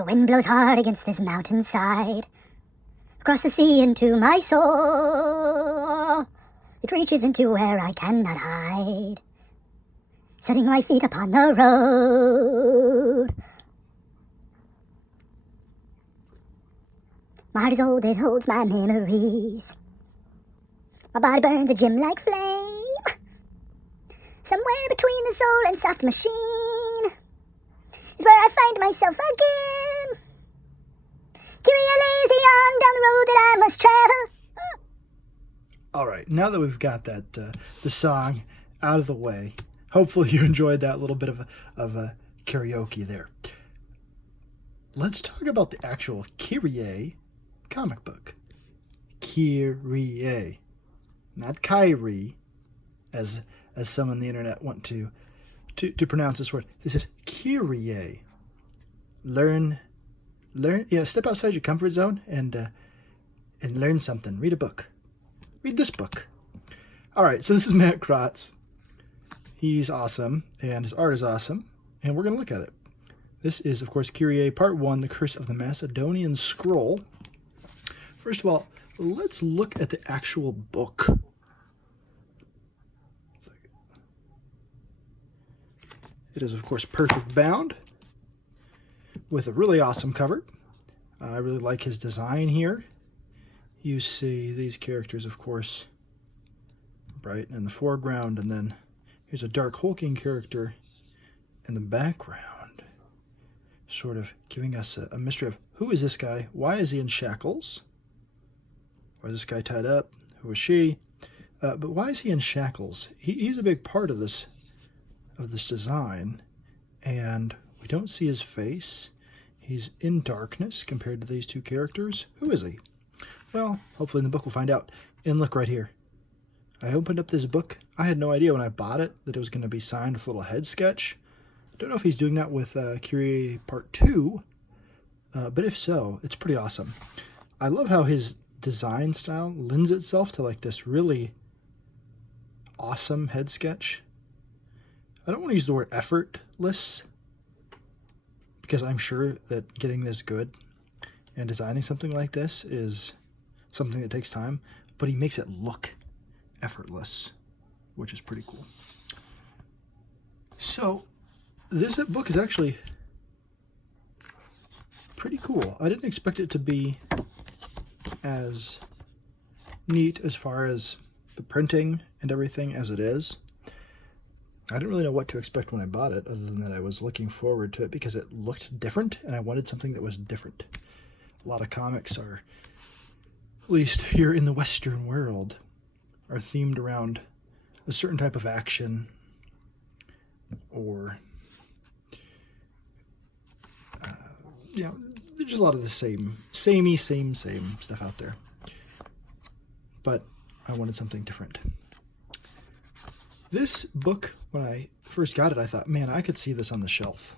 The wind blows hard against this mountainside, across the sea into my soul. It reaches into where I cannot hide, setting my feet upon the road. My heart is old, it holds my memories. My body burns a gem-like flame. Somewhere between the soul and soft machine is where I find myself again. Kyrie lazy on down the road that I must travel. All right, now that we've got that the song out of the way, hopefully you enjoyed that little bit of a karaoke there. Let's talk about the actual Kyrie comic book. Kyrie, not Kyrie, as some on the internet want to pronounce this word. This is Kyrie. Learn. Step outside your comfort zone and learn something. Read a book. Read this book. All right, so this is Matt Crotts. He's awesome, and his art is awesome, and we're going to look at it. This is, of course, Kyrie Part 1, The Curse of the Macedonian Scroll. First of all, let's look at the actual book. It is, of course, perfect bound with a really awesome cover. I really like his design here. You see these characters, of course, bright in the foreground, and then here's a dark hulking character in the background, sort of giving us a mystery of who is this guy? Why is he in shackles? Why is this guy tied up? Who is she? But why is he in shackles? He's a big part of this design, and we don't see his face. He's in darkness compared to these two characters. Who is he? Well, hopefully in the book we'll find out. And look right here. I opened up this book. I had no idea when I bought it that it was going to be signed with a little head sketch. I don't know if he's doing that with Kyrie Part 2, but if so, it's pretty awesome. I love how his design style lends itself to like this really awesome head sketch. I don't want to use the word effortless, because I'm sure that getting this good and designing something like this is something that takes time, but he makes it look effortless, which is pretty cool. So this book is actually pretty cool. I didn't expect it to be as neat as far as the printing and everything as it is. I didn't really know what to expect when I bought it, other than that I was looking forward to it because it looked different, and I wanted something that was different. A lot of comics are, at least here in the Western world, are themed around a certain type of action, or, there's just a lot of the same stuff out there. But I wanted something different. This book, when I first got it, I thought, man, I could see this on the shelf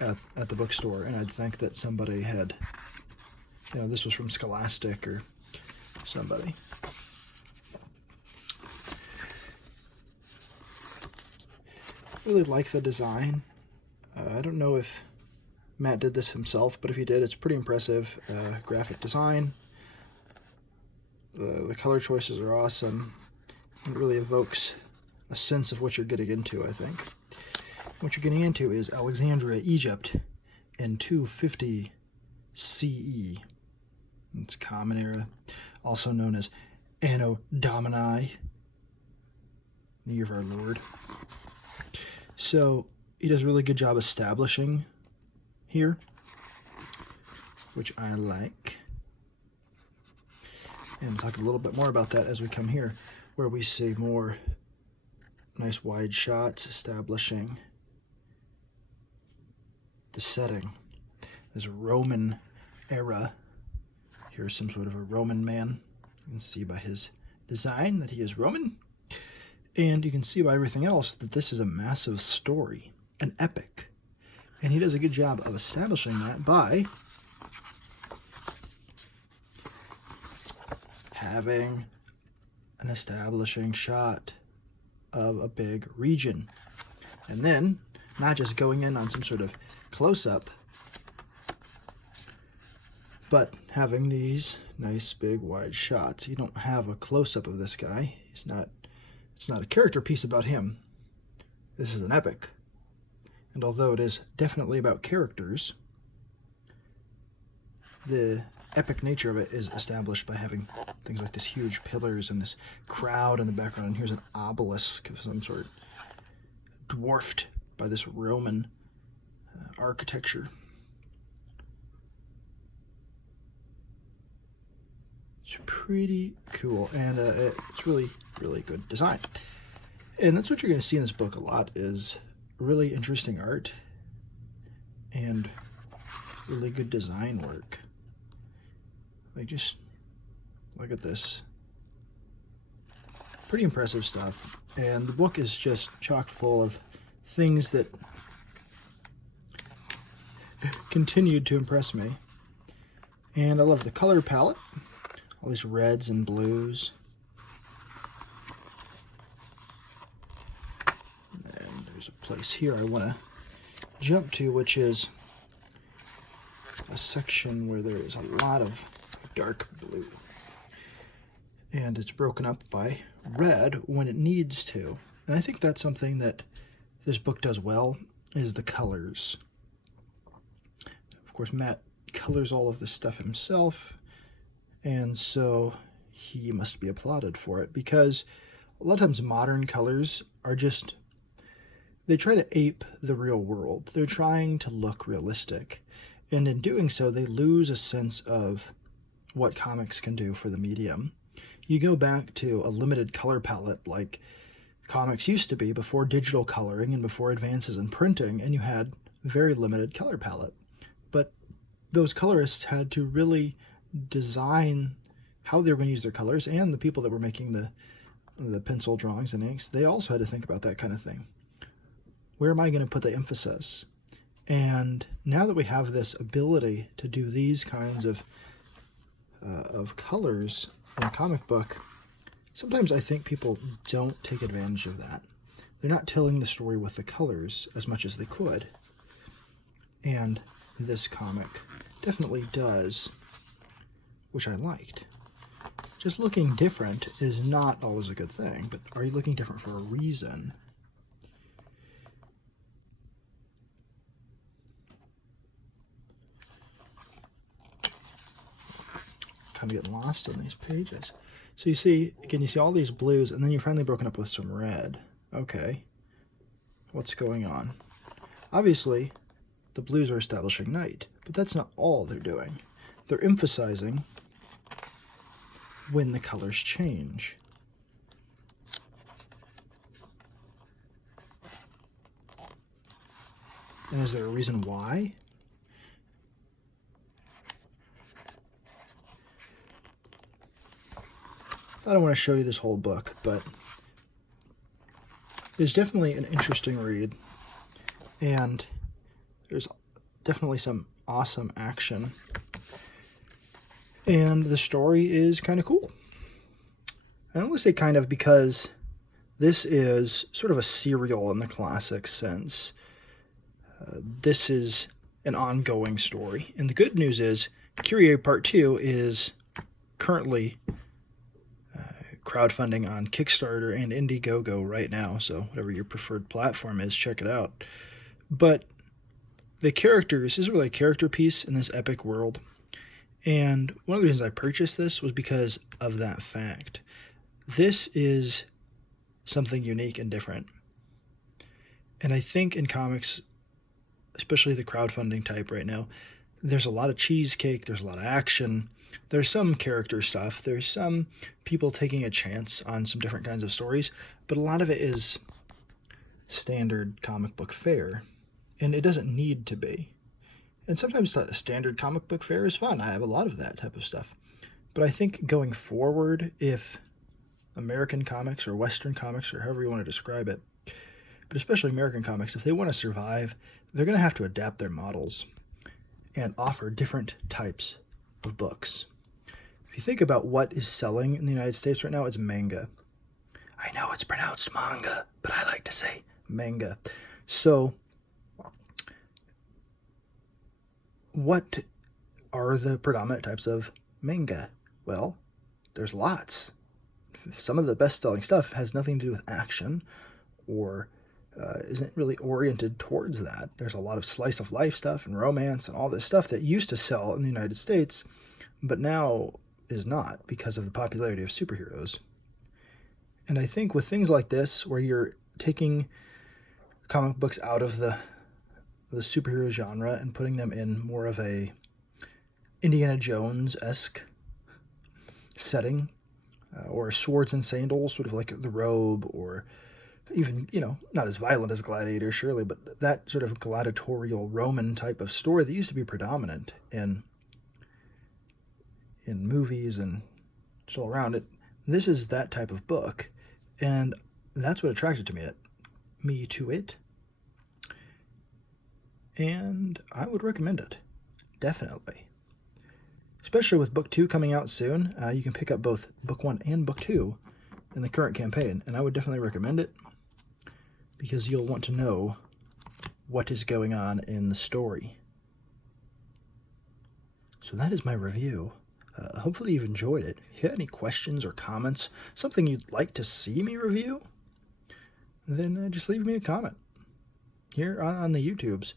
at the bookstore, and I'd think that somebody had, this was from Scholastic or somebody. Really like the design. I don't know if Matt did this himself, but if he did, it's pretty impressive graphic design. The color choices are awesome. It really evokes a sense of what you're getting into, I think. What you're getting into is Alexandria, Egypt, in 250 CE. It's Common Era, also known as Anno Domini, the year of our Lord. So he does a really good job establishing here, which I like. And we'll talk a little bit more about that as we come here, where we see more nice wide shots establishing the setting. There's a Roman era. Here's some sort of a Roman man. You can see by his design that he is Roman. And you can see by everything else that this is a massive story, an epic. And he does a good job of establishing that by having an establishing shot of a big region. And then, not just going in on some sort of close-up, but having these nice big wide shots. You don't have a close-up of this guy. It's not a character piece about him. This is an epic. And although it is definitely about characters, the epic nature of it is established by having things like this huge pillars and this crowd in the background. And here's an obelisk of some sort, dwarfed by this Roman architecture. It's pretty cool, and it's really, really good design. And that's what you're going to see in this book a lot, is really interesting art and really good design work. Like, just look at this. Pretty impressive stuff. And the book is just chock full of things that continued to impress me. And I love the color palette. All these reds and blues. And there's a place here I want to jump to, which is a section where there is a lot of dark blue. And it's broken up by red when it needs to. And I think that's something that this book does well, is the colors. Of course, Matt colors all of this stuff himself, and so he must be applauded for it, because a lot of times modern colors are just, they try to ape the real world. They're trying to look realistic, and in doing so, they lose a sense of what comics can do for the medium. You go back to a limited color palette like comics used to be before digital coloring and before advances in printing, and you had a very limited color palette. But those colorists had to really design how they were going to use their colors, and the people that were making the pencil drawings and inks, they also had to think about that kind of thing. Where am I going to put the emphasis? And now that we have this ability to do these kinds of colors in a comic book, sometimes I think people don't take advantage of that. They're not telling the story with the colors as much as they could. And this comic definitely does, which I liked. Just looking different is not always a good thing, but are you looking different for a reason? Kind of getting lost on these pages. So you see, again, you see all these blues, and then you're finally broken up with some red. Okay, what's going on? Obviously, the blues are establishing night, but that's not all they're doing. They're emphasizing when the colors change. And is there a reason why? I don't want to show you this whole book, but it's definitely an interesting read, and there's definitely some awesome action, and the story is kind of cool. I only say kind of because this is sort of a serial in the classic sense. This is an ongoing story, and the good news is Kyrie Part 2 is currently crowdfunding on Kickstarter and Indiegogo right now, so whatever your preferred platform is, check it out. But the characters, this is really a character piece in this epic world, and one of the reasons I purchased this was because of that fact. This is something unique and different, and I think in comics, especially the crowdfunding type right now, there's a lot of cheesecake, there's a lot of action, there's some character stuff, there's some people taking a chance on some different kinds of stories, but a lot of it is standard comic book fare, and it doesn't need to be. And sometimes the standard comic book fare is fun. I have a lot of that type of stuff. But I think going forward, if American comics or Western comics, or however you want to describe it, but especially American comics, if they want to survive, they're going to have to adapt their models and offer different types of books. If you think about what is selling in the United States right now, it's manga. I know it's pronounced manga, but I like to say manga. So what are the predominant types of manga? Well, there's lots. Some of the best-selling stuff has nothing to do with action or isn't really oriented towards that. There's a lot of slice of life stuff and romance and all this stuff that used to sell in the United States, but now is not because of the popularity of superheroes. And I think with things like this, where you're taking comic books out of the superhero genre and putting them in more of a Indiana Jones-esque setting, or swords and sandals, sort of like The Robe, or even, not as violent as Gladiator, surely, but that sort of gladiatorial Roman type of story that used to be predominant in movies and all around it. This is that type of book, and that's what attracted me to it. And I would recommend it, definitely. Especially with book 2 coming out soon. You can pick up both book 1 and book 2 in the current campaign, and I would definitely recommend it because you'll want to know what is going on in the story. So that is my review. Hopefully you've enjoyed it. If you have any questions or comments, something you'd like to see me review, then just leave me a comment here on the YouTubes.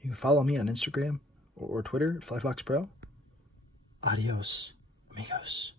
You can follow me on Instagram or Twitter at FlyFoxPro. Adios, amigos.